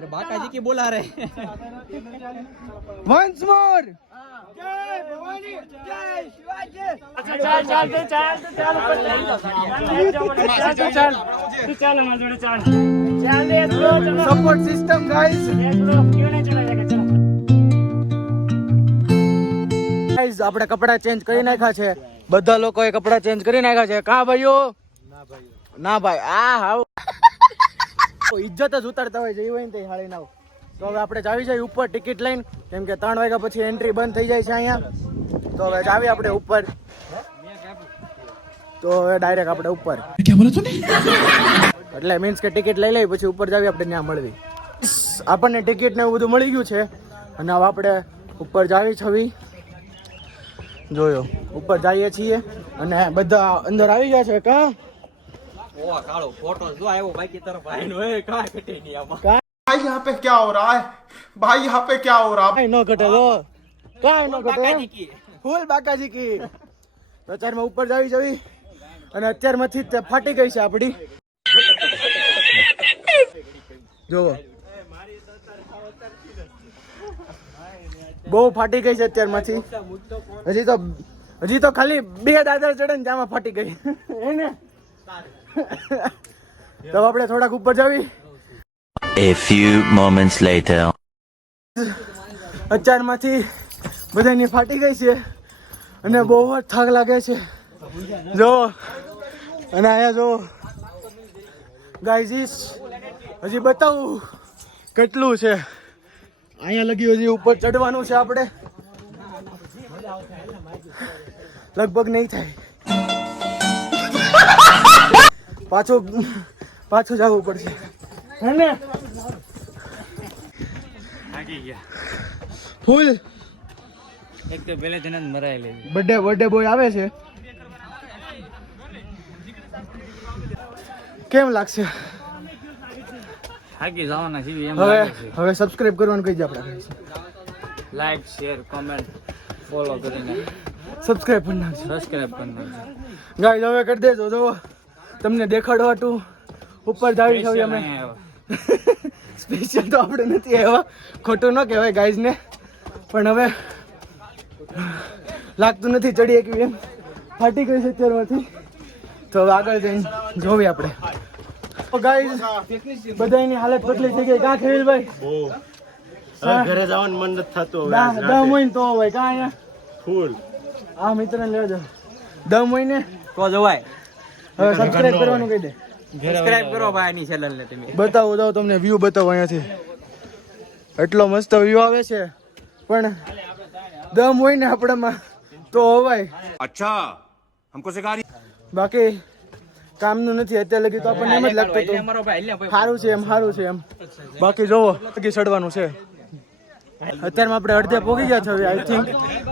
इधर बाका जी की बुला रहे वंस मोर जय भवानी जय Shivaji support system guys guys આપણે કપડા ચેન્જ કરી નાખ્યા છે બધા લોકોએ કપડા ચેન્જ કરી નાખ્યા છે કા ભાઈઓ ના ભાઈ આ હાવ ઇજ્જત જ ઉતારતા હોય છે એ હોય ને તે હાળી નાવ તો હવે આપણે જાવી જાય ઉપર ટિકિટ લઈને કેમ કે 3 વાગ્યા પછી એન્ટ્રી બંધ થઈ જાય છે અહીંયા તો હવે જાવી આપણે ઉપર તો હવે ડાયરેક્ટ આપણે ઉપર क्या बोला तूने એટલે મીન્સ કે ટિકિટ લઈ લઈ પછી ઉપર જાવી આપણે ત્યાં મળવી આપણને ટિકિટ ને એવું બધું મળી ગયું છે અને હવે આપણે ઉપર જાવી છવી જોયો ઉપર જઈએ છીએ અને બધા અંદર આવી ગયા છે કા ओ कालो फोटो जो आयो भाई की तरफ आए नो ए का कटे नहीं आमा भाई यहाँ पे क्या हो रहा है भाई यहाँ पे क्या हो रहा है કાઈ નો ઘટે તો કાઈ નો ઘટે बाकाजी की ફૂલ બાકાજી કી તો ચારમાં ઉપર જવી અને અત્યારમાંથી તે ફાટી ગઈ છે આપડી જોવો બહુ ફાટી ગઈ છે અત્યારમાંથી હજી તો ખાલી 2 દાદર ચડે ને ત્યાંમાં ફાટી ગઈ એને તો આપણે થોડાક ઉપર જાવી A few moments later અત્યારમાંથી બધાની ફાટી ગઈ છે અને બહુ જ થાક લાગે છે જો અને અહીંયા જો ગાઈઝ હજી બતાવું કેટલું છે અહીંયા લગી હજી ઉપર ચડવાનું છે આપણે લગભગ નહીં થાય પાછું જવું પડશે હે ને ફૂલ एक तो पहले दिन मराए ले બર્થડે બોય આવે છે કેમ લાગશે हाकी जावाना सी एम હવે સબસ્ક્રાઇબ કરવાનું કહી દે આપણે लाइक शेयर कमेंट फॉलो કરીને સબસ્ક્રાઇબ પણ નાખજો સબસ્ક્રાઇબ કરજો ગાઈસ હવે કરી દેજો જો તમને દેખાડવા હતું ઉપર જાવી છે અમે સ્પેશિયલ તો આપણે નથી આવ્યા ખોટું ન કહેવાય ગાઈઝ ને પણ હવે લાગતું નથી ચડી એકવી એમ ફાટી ગઈ છે અત્યારમાંથી તો હવે આગળ જઈને જોવી આપણે ગાઈઝ બધાની હાલત પતલી થઈ ગઈ કાં ખેવીલભાઈ ઘરે જવાનું મન નથી થતું દમ હોય ને તો હોય કાં અહીંયા ફૂલ આ મિત્રને લેજો દમ હોય ને તો જવાય હવે સબસ્ક્રાઇબ કરવાનું કહી દે સબસ્ક્રાઇબ કરો ભાઈ ની ચેનલ ને તમે બતાવો જાઓ તમને વ્યૂ બતાવો અહીંયાથી એટલો મસ્ત વ્યૂ આવે છે પણ દમ હોય ને આપણામાં તો હોવાય અચ્છા हमको सिखा रही બાકી કામનું નથી અત્યારે લગી તો આપણને એમ જ લાગતું હતું અમારો ભાઈ લે સારું છે એમ બાકી જોવો લગી ચડવાનું છે અત્યારમાં આપણે અડધે પોગી ગયા છે હવે આઈ થિંક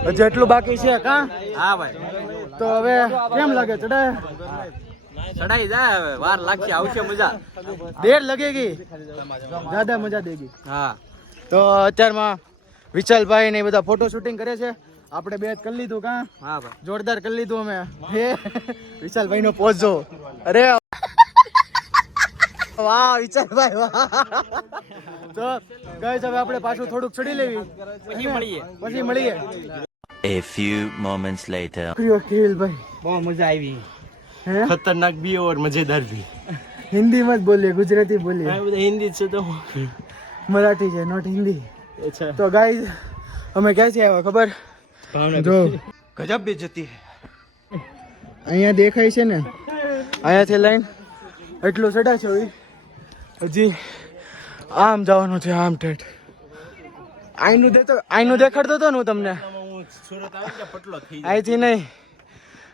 હજી એટલું બાકી છે કાં હા ભાઈ તો હવે કેમ લાગે ચડાય ચડાઈ જાય હવે વાર લાગશે આવશે મજા દેર લગેગી જ્યાદા મજા દેગી હા તો અત્યારમાં વિશાલભાઈ ને બધા ફોટો શૂટિંગ કરે છે આપણે બે કરી લીધું કાં હા ભાઈ જોરદાર કરી લીધું અમે હે વિશાલભાઈ નો પોઝ જો અરે વાહ વિશાલભાઈ વાહ તો ગાઈસ હવે આપણે પાછું થોડુંક ચડી લેવી પછી મળીએ A few moments later ખેલભાઈ બહુ મજા આવી હે खतरनाक भी और मजेदार भी हिंदी मत बोलिए गुजराती बोलिए हिंदी से तो मराठी है नॉट हिंदी अच्छा तो गाइस हमें कैसे आया खबर જો गजब बेइज्जती है અહીંયા દેખાય છે ને અહીંયાથી લઈને એટલું ચડા છે હજી આમ જવાનું છે આમ ઠેઠ આઈનું દેખાડતો હતો ને હું તમને અહીંથી નહીં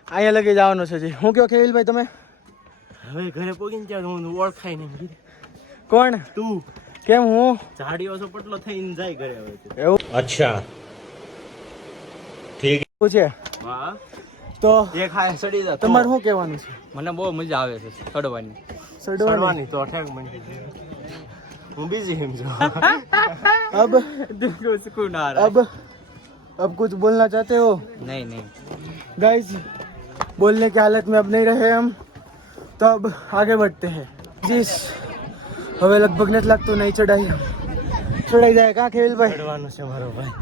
અહીંયા લગી જવાનું છે જી હું કયો ખેવીલભાઈ તમે હવે ઘરે પોગીને ત્યાં હું ઓળખાય નહીં કોણ તું કેમ હું ઝાડીઓ છો પટલો થઈને જાય ઘરે હવે એવું અચ્છા ઠીક છે વાહ તો એક હા ચડી જા તમારે શું કહેવાનું છે મને બહુ મજા આવે છે ચડવાની ચડવાની તો અઠેક મંડી હું बिजी हूं जो अब દિલ को सुकून आ रहा अब कुछ बोलना चाहते हो है नहीं नहीं गाइस बोलने की हालत में अब नहीं रहे हम तो अब आगे बढ़ते हैं जी હવે લગભગ નથી લાગતું નહીં ચડાઈ છોડાઈ જાય કા ખેલભાઈ ચડવાનું છે મારો ભાઈ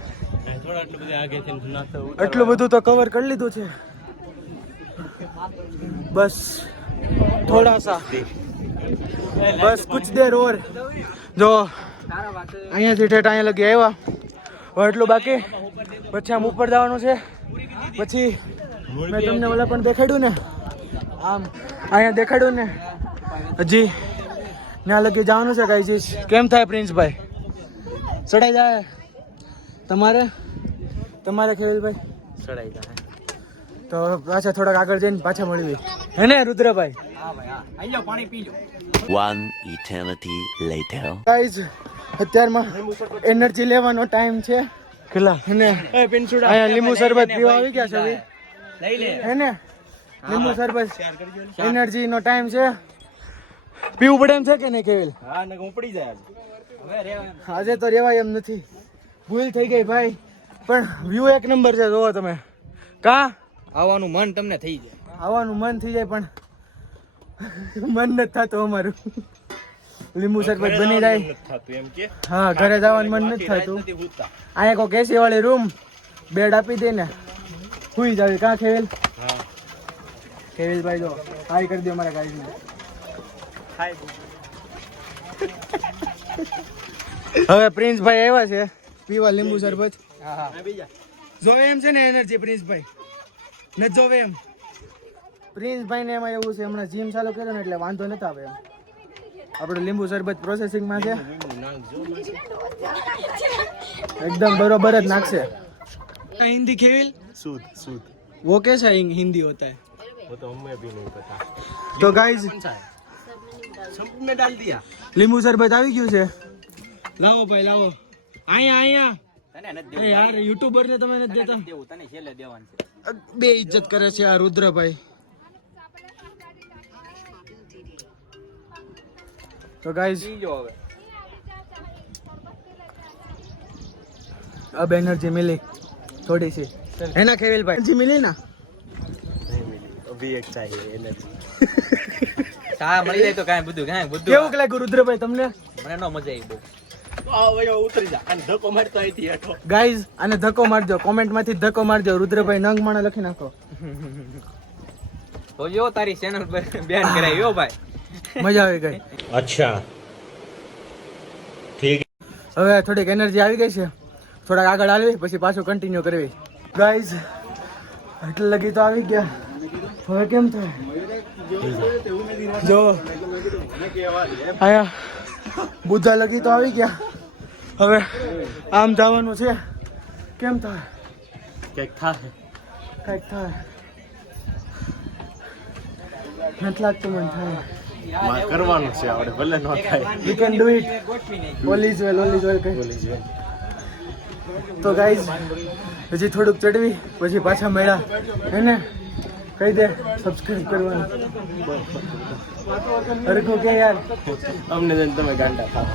થોડા આટલું બધું આગેથી નાતો એટલું બધું તો કવર કરી લીધું છે બસ થોડા સા બસ કુછ દેર ઓર જો અહીંયાથી ઠેઠ અહીંયા લગી આવ્યા હવે એટલું બાકી પછી આમ ઉપર જવાનું છે પછી મેં તમને ઓલા પણ દેખાડ્યું ને આમ અહીંયા દેખાડ્યું ને હજી ત્યાં લગી જવાનું છે કઈ ચીજ કેમ થાય પ્રિન્સભાઈ ચડાઈ જાય તમારે ખેલભાઈ ચડાઈ જાય તો પાછા થોડાક આગળ જઈને પાછા મળવી હે ને રુદ્રભાઈ હા ભાઈ હા આઈ જાઓ પાણી પી લો One eternity later. ગાઈઝ અત્યારમાં એનર્જી લેવાનો ટાઈમ છે કેટલા અને અહીંયા લીંબુ શરબત પીવા આવી ગયા છે લઈ લે હે ને લીંબુ શરબત એનર્જી નો ટાઈમ છે પીવું પડે એમ છે કે નહીં કેવિલ હા ને હું પડી જાય હવે રેવા આજે તો રેવાય એમ નથી ભૂલ થઈ ગઈ ભાઈ પણ વ્યૂ એક નંબર છે જોવો તમે કા આવવાનું મન તમને થઈ જાય આવવાનું મન થઈ જાય પણ મન નથી થતું અમારું લીંબુ શરબત બની જાય થતું એમ કે હા ઘરે જવાનું મન નથી થતું અહીંયા કોઈ એસી વાળી રૂમ બેડ આપી દે ને સુઈ જાવ કાં ખેવેલ હા ખેવેલભાઈ જો હાઈ કરી દો મારા ગાડીને હવે પ્રિન્સભાઈ આવ્યા છે પીવા લીંબુ શરબત હા હા જોવે એમ છે ને એનર્જી પ્રિન્સભાઈ ન જોવે એમ પ્રિન્સભાઈ ને એમાં એવું છે હમણાં જીમ ચાલુ કર્યો ને એટલે વાંધો નથી આવે એમ આપણું લીંબુ શરબત પ્રોસેસિંગમાં છે एकदम बरोबर જ નાખશે हिंदी खेल सूद सूद वो कैसा हिंदी होता है वो तो हमें भी नहीं पता तो गाइस सब में डाल दिया લીંબુ શરબત આવી ગયું છે લાવો ભાઈ લાવો અહીંયા તને નથી એ યાર યુટ્યુબર ને તમે નથી દેતા દેવું તને છેલ્લે દેવાનું છે બે ઇજ્જત કરે છે આ રુદ્રભાઈ तो गाइस પીજો હવે अब एनर्जी मिली थोड़ी सी है ना खेविल भाई एनर्जी मिली ना नहीं मिली अभी एक चाहिए एनर्जी ચા મળી જાય તો કાંઈ બધું કેવું લાગ્યું રુદ્રભાઈ તમને મને નો મજા આવી બહુ उतरी जा અને ધક્કો મારતો આઈથી હેઠો ગાઈઝ આને ધક્કો મારજો કોમેન્ટ માંથી ધક્કો મારજો રુદ્રભાઈ નંગ માણા લખી નાખો તો જો તારી ચેનલ બેન કરાવી યો ભાઈ મજા આવી ગઈ अच्छा ठीक હવે થોડીક એનર્જી આવી ગઈ છે થોડાક આગળ હાલવી પછી પાછું કન્ટિન્યુ કરવી ગાઈઝ એટલે લગી તો આવી ગયા હવે કેમ થાય જો આયા બુદ્ધા લગી તો આવી ગયા હવે આમ જવાનું છે કેમ થાય क्या था કંઈક થાય નથી લાગતું મને થાય કરવાનું છે આપણે ભલે ન થાય we can do it all is well કઈ તો ગાઈઝ હજી થોડુંક ચડવી પછી પાછા મળ્યા એને કહી દે સબસ્ક્રાઇબ કરવાનું હરખું કે યાર અમને જઈને તમે ગાંડા થાવ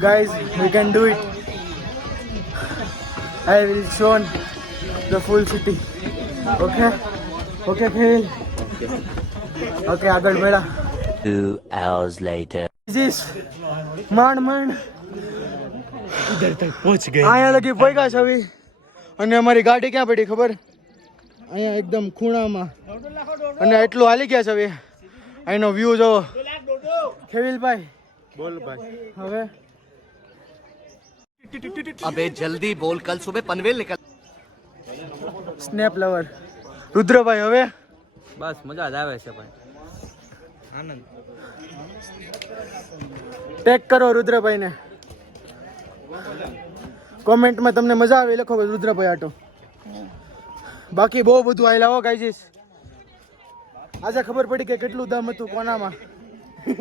guys we can do it I will shown the full city okay okay ખેલ ઓકે આગળ મળ્યા 2 hours later. જીસ માંડ इधर तक पहुंच गए અહીંયા લગી પહોંચ્યા છે હવે અને અમારી ગાડી ક્યાં પડી ખબર અહીંયા એકદમ ખૂણામાં અને એટલું હાલી ગયા છે હવે અહીંનો વ્યૂ જોવો ખેવિલભાઈ बोल भाई હવે अबे जल्दी बोल कल सुबह पनवेल निकल સ્નેપ લવર રુદ્રભાઈ હવે બસ મજા જ આવે છે ભાઈ આનંદ ટેગ કરો રુદ્રભાઈને કોમેન્ટમાં તમને મજા આવે લખો રુદ્રભાઈ આટો બાકી બહુ બધું આવેલા હો ગાઈજીસ આજે ખબર પડી કે કેટલું દમ હતું કોનામાં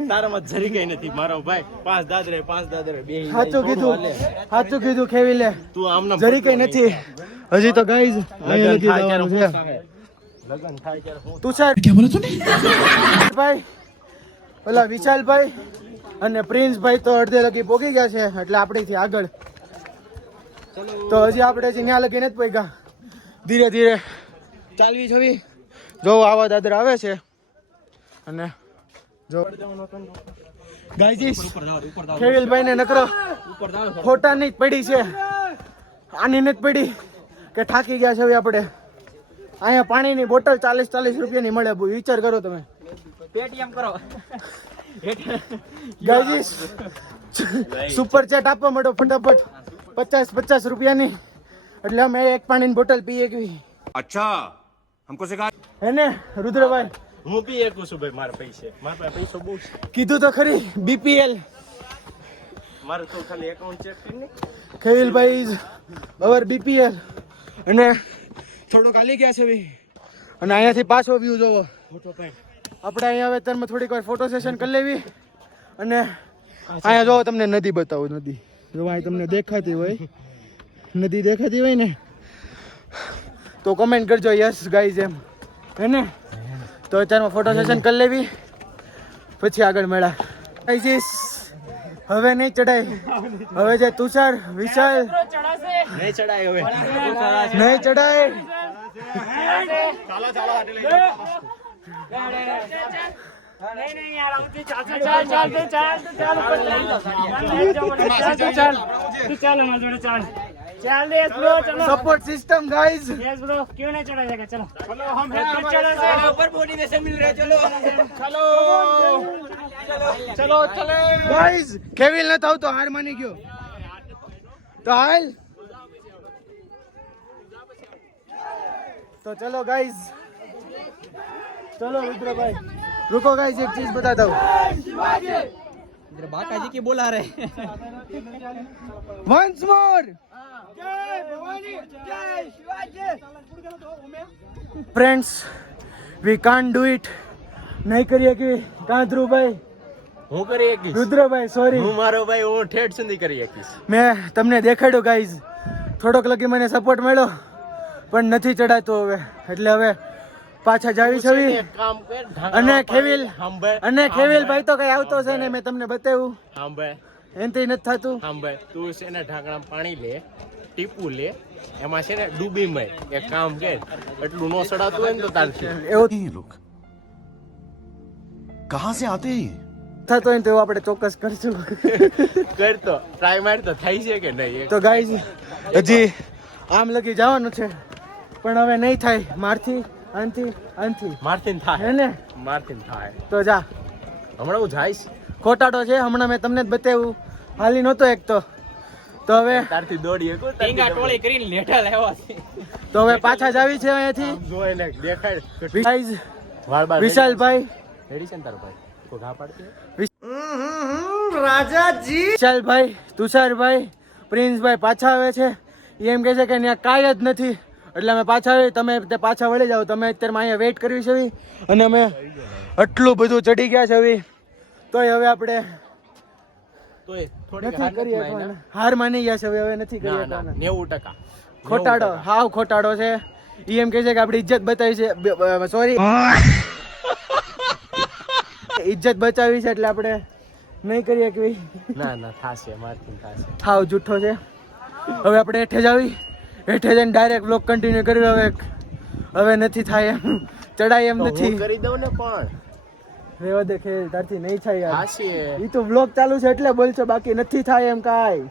તારામાં જરી કઈ નથી મારો ભાઈ પાંચ દાદરે બે સાચું કીધું ખેવી લે તું આમના જરી કઈ નથી હજી તો ગાઈઝ અહીંયા લગી જવાનું છે લગન થાય ત્યારે હું તુષાર ક્યાં બોલો તું ભાઈ ઓલા વિશાલભાઈ અને પ્રિન્સભાઈ તો અડધે લગી પોગી ગયા છે એટલે આપણેથી આગળ તો હજી આપણે ત્યાં લગી નથી પગ્યા ધીરે ધીરે ચાલવી છવી જો આવા દાદર આવે છે અને જો ગાઈજીસ ઉપર જાઓ ખેવીલભાઈ ને નકરો ઉપર જાઓ ખોટાની જ પડી છે, આની નથી પડી કે થાકી ગયા છે હવે આપણે. અહીંયા પાણીની બોટલ 40 રૂપિયાની મળે. વિચાર કરો તમે. પેટીએમ કરો ગાઈજીસ સુપર ચેટ આપવા માંડો ફટાફટ 50 રૂપિયાની, એટલે અમે એક પાણીની બોટલ પીએ કેવી. अच्छा हमको सिखा હે ને રુદ્રભાઈ? હું પી એકું છું ભાઈ, મારા પૈસો બહુ છે. કીધું તો ખરી BPL. મારે તો ખાલી એકાઉન્ટ ચેક કરીને ખેવીલભાઈ ઇઝ અવર BPL. અને થોડોક હાલી ગયા છે ભાઈ. અને અહીંયાથી પાછો વ્યૂ જોવો. આપણે અહીંયા હવે તરમાં થોડીક વાર ફોટો સેશન કરી લેવી. અને અહીંયા જોવો, તમને નદી બતાવું. નદી જો અહીં તમને દેખાતી હોય, નદી દેખાતી હોય ને તો કમેન્ટ કરજો યસ ગાઈઝ એમ, હે ને? તો અત્યારમાં ફોટો સેશન કરી લેવી, પછી આગળ મળ્યા. ગાઈઝ હવે નહીં ચડાય. હવે જે તુષાર વિશાલ નહીં ચડાય હવે. નહીં ચડાય. Support system guys. Yes bro, क्यों नहीं चढ़ा जाएगा? चलो चलो हम हैं ऊपर मोटिवेशन मिल रहा है. चलो चलो चले गाइस केविल न થાવ તો હાર માની ગયો તો હાલ. तो चलो गाइस, चलो रुद्रभाई रुको गाइस, एक चीज बताता हूँ. इधर बाका जी की बोला रहे once more friends, we can't do it. नहीं करिए कि कहाँ ध्रुवભાઈ? હું કરી શકીશ. રુદ્રભાઈ સોરી, હું મારો ભાઈ હું ઠેઠ સુધી કરી શકીશ. મેં તમને દેખાડ્યું ગાઈઝ. થોડોક લગી મને સપોર્ટ મળ્યો, પણ નથી ચડાતો હવે. એટલે હવે પાછા જાવી છવી. એક કામ કર, અને ખેવીલ સાંભળ, અને ખેવીલ ભાઈ તો કઈ આવતો છે ને, મેં તમને બતાવ્યું સાંભળ, એનથી નથી થતું. સાંભળ. તું છે ને ઢાંકણામાં પાણી લે, ટીપું લે, એમાં છે ને ડૂબી મય. એક કામ કર, એટલું નો સડાતું હોય ને તો તારથી એવું ये लोग कहाँ से आते हैं? થતું હોય ને તો એવું આપણે ચોક્કસ કરશું. કરતો ટ્રાય માર તો થાય છે કે નહીં? તો ગાઈઝ હજી આમ લગી જવાનું છે, પણ હવે નહીં થાય મારથી આનથી મારથી થાય, હે ને? મારથી થાય. તો જા, હમણાં હું જઈશ, ખોટાડો છે. હમણાં મેં તમને જ બતાવ્યું, હાલી નહોતો એક તો હવે તારથી દોડીએ કો ટીંગા ટોળી કરીને લેઠા લાવ્યા છે. તો હવે પાછા જ આવી છે અહીંયાથી. જોઈને દેખાડ. ગાઈઝ વાળ બાર વિશાલભાઈ, રેડી છે ને તારો ભાઈ? કોઈ ઘા પાડતી હોય? વિશાલભાઈ, તુષારભાઈ, પ્રિન્સભાઈ પાછા આવે છે. એ એમ કહે છે કે ત્યાં કાંઈ જ નથી, એટલે અમે પાછા આવી. તમે તે પાછા વળી જાઓ. તમે અત્યારમાં અહીંયા વેઇટ કરવી છે અને અમે આટલું બધું ચડી ગયા છે તોય હવે આપણે તોય થોડીક નથી હાર કરી નથી શકવાના. હાર માની ગયા છે હવે નથી કરી ના, ના, શકવાના. 90%. ખોટાડો, હાવ ખોટાડો છે. ઈ એમ કહે છે કે આપણી ઇજ્જત બતાવી છે, સોરી ઇજ્જત બચાવી છે, એટલે આપણે નહીં કરી શકવી. ના ના થાશે, મારથી થાશે. હાવ જૂઠો છે. હવે આપણે હેઠે જ આવી, હેઠે જઈને ડાયરેક્ટ બ્લોગ કન્ટિન્યુ કર્યું. હવે નથી થાય એમ, ચડાય એમ તો નથી. હું કરી દઉં ને પણ રેવા દે ખેલ, તારથી નહીં થાય યાર. થાશે. ઈ તો બ્લોગ ચાલુ છે એટલે બોલશો, બાકી નથી થાય એમ કાંઈ.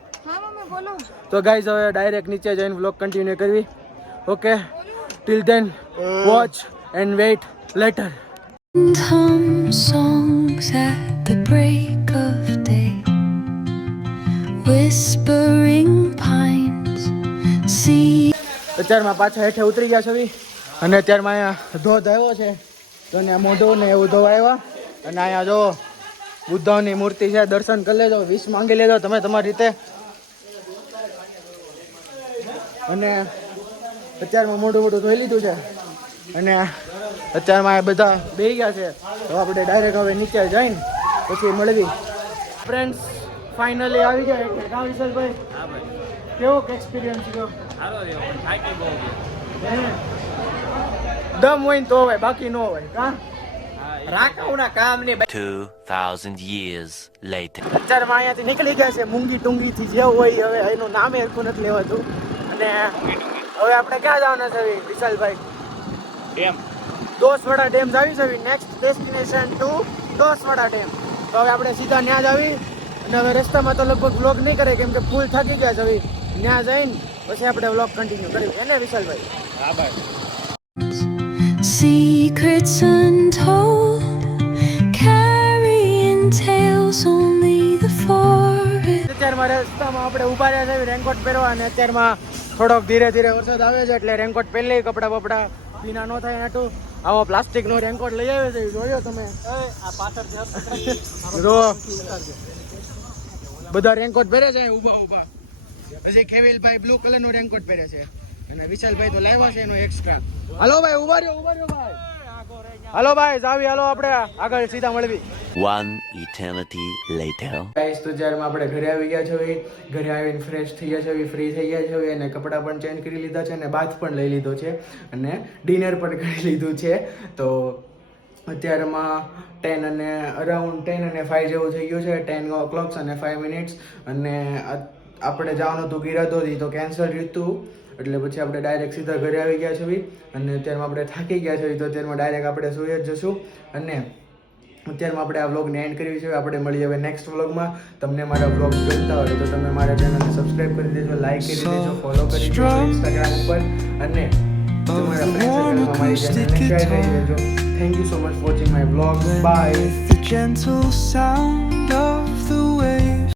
તો ગાઈઝ હવે ડાયરેક્ટ નીચે જઈને બ્લોગ કન્ટિન્યુ કરવી. Okay, till then watch and wait later. Hum songs at the break of day, whispering pines, see. અત્યારમાં પાછા હેઠે ઉતરી ગયા છે અને અત્યારમાં અહીંયા ધોધ આવ્યો છે, તો અહીંયા મોઢું ને એવું ધોવા આવ્યા. અને અહીંયા જો બુદ્ધની મૂર્તિ છે, દર્શન કરી લેજો, વિશ માંગી લેજો તમે તમારી રીતે. અને અત્યારમાં મોઢું ધોઈ લીધું છે અને અત્યારમાં આ બધા બેસી ગયા છે. તો આપણે ડાયરેક્ટ હવે નીચે જઈને પછી મળવી. ફ્રેન્ડ્સ ફાઇનલી આવી ગયા એટલે કાં વિશાલભાઈ? કેવો એક્સપિરિયન્સ રહ્યો? દમ હોય ને તો હોય, બાકી ન હોય. કાં રાખાવના કામ ને 2000 years later. અત્યારમાં અહીંયાથી નીકળી ગયા છે મૂંગી ટુંગીથી જેવું હોય. હવે એનું નામે હરખું નથી લેવાતું. અને હવે આપણે ક્યાં જવાના છે વિશાલભાઈ? ડેમ. દોસવાડા ડેમ જાવી છે. Next destination to Doswada dam. તો હવે આપણે સીધા ત્યાં જ આવી અને હવે રસ્તામાં તો લગભગ વ્લોગ નહીં કરે કેમ કે ફૂલ થાકી ગયા છે. હવે ત્યાં જઈને પછી આપણે વ્લોગ કન્ટિન્યુ કરીએ એને વિશાલભાઈ. હા ભાઈ. secrets untold, carrying tales only the forest. અત્યારમાં રસ્તામાં આપણે ઊભા રહ્યા છે રેનકોટ પહેરવા અને અત્યારમાં થોડોક ધીરે ધીરે વરસાદ આવે છે એટલે રેનકોટ પહેરી કપડાં બપડા ભીના ન થાય એનાટું આવો પ્લાસ્ટિકનો રેનકોટ લઈ આવ્યો છે. જોયો તમે જો બધા રેનકોટ પહેરે છે ઊભા ઊભા. હજી ખેવીલભાઈ બ્લુ કલરનું રેનકોટ પહેરે છે અને વિશાલભાઈ તો લાવ્યા છે એનો એક્સ્ટ્રા. હાલો ભાઈ ઊભા રહ્યો ભાઈ. હાલો ભાઈ જાવી હાલો આપણે આગળ સીધા મળવી. One eternity later. ગાઈસ તો જ્યારે આપણે ઘરે આવી ગયા છે ઘરે આવીને ફ્રેશ થઈ ગયા છે ફ્રી થઈ ગયા છે અને કપડાં પણ ચેન્જ કરી લીધા છે અને બાથ પણ લઈ લીધો છે અને ડિનર પણ કરી લીધું છે. તો અત્યારમાં 10 અને અરાઉન્ડ 10 અને 5 જેવું થઈ ગયું છે. 10 o'clock અને 5 minutes અને આપણે જવાનું હતું ગિરાદોરી તો કેન્સલ રહ્યું હતું એટલે પછી આપણે ડાયરેક્ટ સીધા ઘરે આવી ગયા છે અને અત્યારમાં આપણે થાકી ગયા છે તો અત્યારમાં ડાયરેક્ટ આપણે સૂઈ જ જશું અને અત્યારમાં આપણે આ વ્લોગને એન્ડ કરવી છે. આપણે મળીએ હવે નેક્સ્ટ વ્લોગમાં. તમને મારા વ્લોગ ગમતા હોય તો તમે મારા ચેનલને સબસ્ક્રાઇબ કરી દેજો, લાઈક કરી દેજો, ફોલો કરી દેજો ઇન્સ્ટાગ્રામ ઉપર અને તમારા ફ્રેન્ડ સર્કલમાં મારી ચેનલને શેર કરી દેજો. Thank you so much for watching my vlog. Bye. The gentle sound of